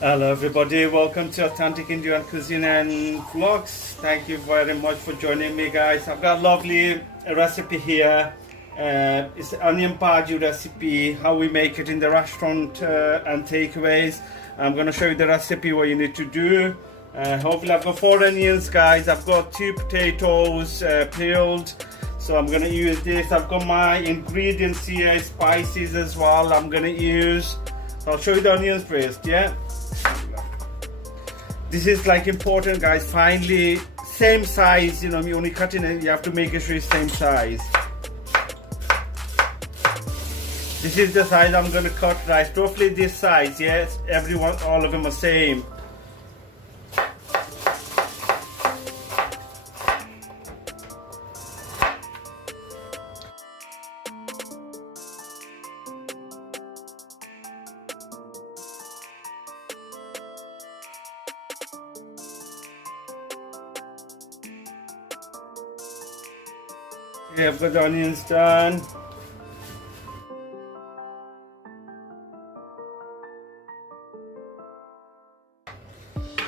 Hello everybody, welcome to Authentic Indian Cuisine and Vlogs. Thank you very much for joining me guys. I've got a lovely recipe here. It's onion bhaji recipe, how we make it in the restaurant and takeaways. I'm going to show you the recipe, what you need to do. Hopefully I've got 4 onions guys, I've got 2 potatoes peeled. So I'm going to use this. I've got my ingredients here, spices as well I'm going to use. So I'll show you the onions first, yeah? This is like important guys, finally same size, you only cut in it, you have to make sure it's same size. This is the size I'm gonna cut rice, roughly this size, yes, everyone, all of them are same. Okay, I've got the onions done.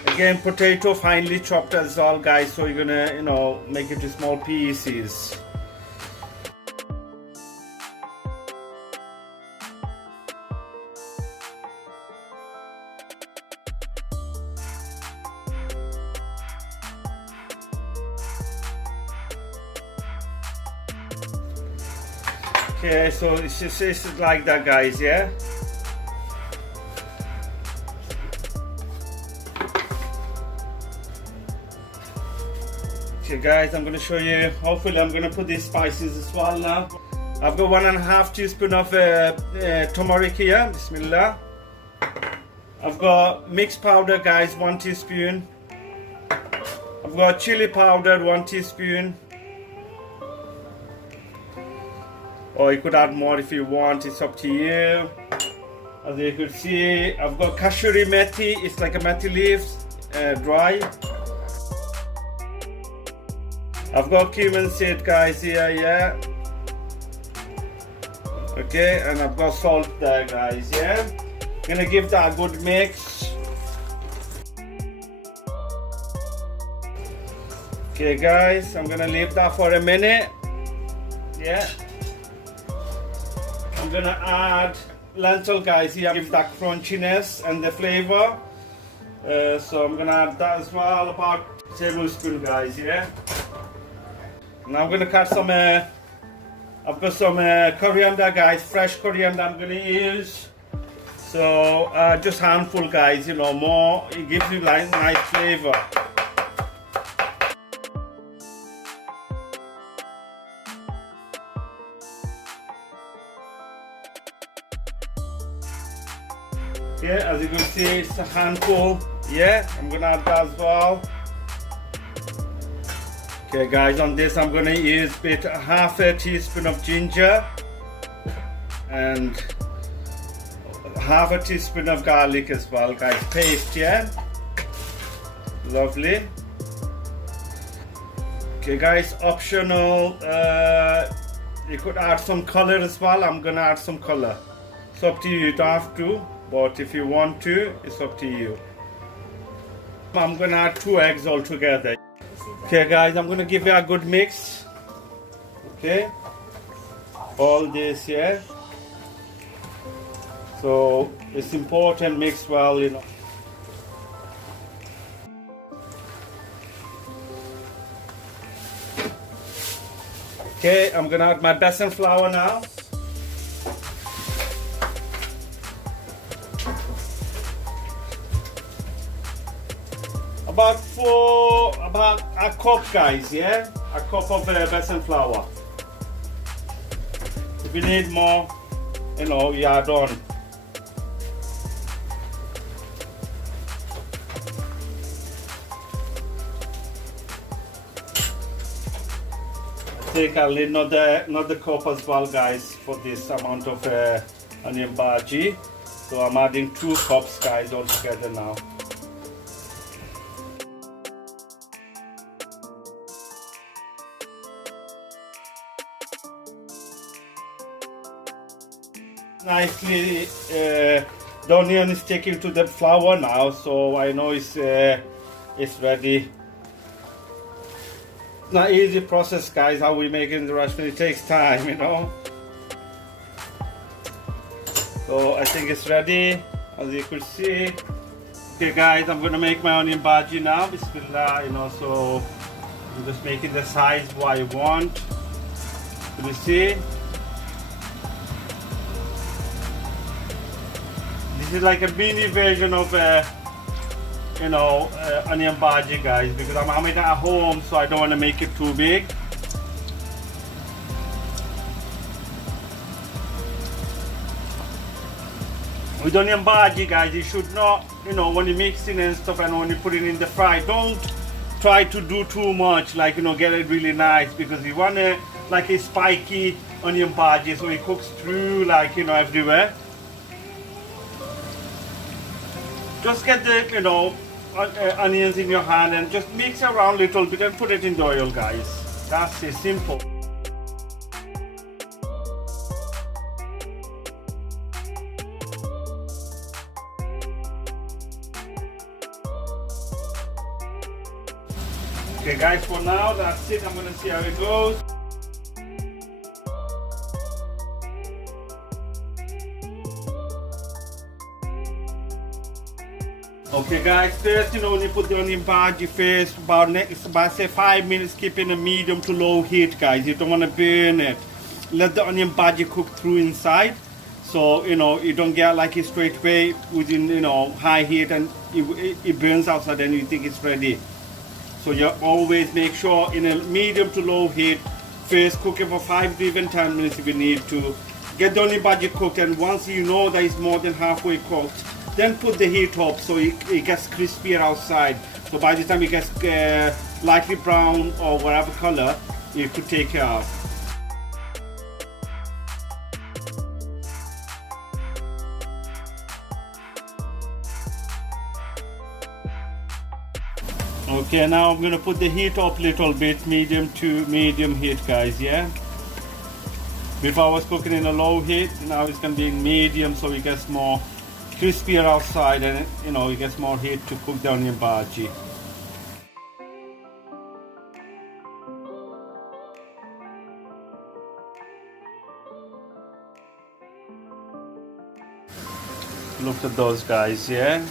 Again, potato finely chopped as well guys, so you're gonna make it into small pieces. Okay, so it's just like that guys, yeah? Okay guys, I'm going to show you, hopefully I'm going to put these spices as well now. I've got 1.5 teaspoon of turmeric here, bismillah. I've got mixed powder guys, 1 teaspoon. I've got chili powder, 1 teaspoon. Or you could add more if you want, it's up to you. As you could see, I've got kashuri methi, it's like a methi leaves, dry. I've got cumin seed guys here, yeah. Okay, and I've got salt there guys, yeah. Gonna give that a good mix. Okay guys, I'm gonna leave that for a minute, yeah. I'm gonna add lentil guys here, give that crunchiness and the flavor. So I'm gonna add that as well, about a tablespoon guys, yeah. Now I'm gonna cut some, I've got some coriander guys, fresh coriander I'm gonna use. So just handful guys, more, it gives you like nice flavor. Yeah, as you can see, it's a handful. Yeah, I'm gonna add that as well. Okay, guys, on this I'm gonna use half a teaspoon of ginger and half a teaspoon of garlic as well, guys. Paste, yeah. Lovely. Okay, guys, optional. You could add some color as well. I'm gonna add some color. It's up to you. You don't have to. But if you want to, it's up to you. I'm gonna add 2 eggs all together. Okay guys, I'm gonna give you a good mix. Okay, all this, yeah. So it's important mix well, Okay, I'm gonna add my besan flour now. About a cup guys, yeah, a cup of besan flour. If you need more, you add on. Take another cup as well guys for this amount of onion bhaji. So I'm adding 2 cups guys all together now. nicely The onion is sticking to the flour now, so I know it's ready. Not easy process, guys, how we make it in the restaurant. It takes time, you know. So I think it's ready, as you could see. Okay guys, I'm gonna make my onion bhaji now. Bismillah, you know, so I'm just making the size what I want. Can you see? This is like a mini version of onion bhaji, guys, because I'm having it at home, so I don't want to make it too big. With onion bhaji, guys, you should not, when you're mixing and stuff and when you put it in the fry, don't try to do too much, like, get it really nice, because you want it like a spiky onion bhaji, so it cooks through, like, everywhere. Just get the, onions in your hand and just mix around a little bit and put it in the oil, guys. That's it, simple. Okay guys, for now that's it. I'm gonna see how it goes. Okay guys, first when you put the onion bhaji first, about say 5 minutes, keep in a medium to low heat, guys. You don't want to burn it. Let the onion bhaji cook through inside, so you don't get like it straight away within high heat and it burns outside and you think it's ready. So you always make sure in a medium to low heat. First cook it for 5 to even 10 minutes if you need to. Get the onion bhaji cooked, and once you know that it's more than halfway cooked, then put the heat up so it gets crispier outside. So by the time it gets lightly brown or whatever color, you could take it out. Okay, now I'm gonna put the heat up a little bit, medium to medium heat, guys, yeah? Before I was cooking in a low heat, now it's gonna be in medium, so it gets more crispier outside and it gets more heat to cook the onion bhaji. Look at those, guys, yeah?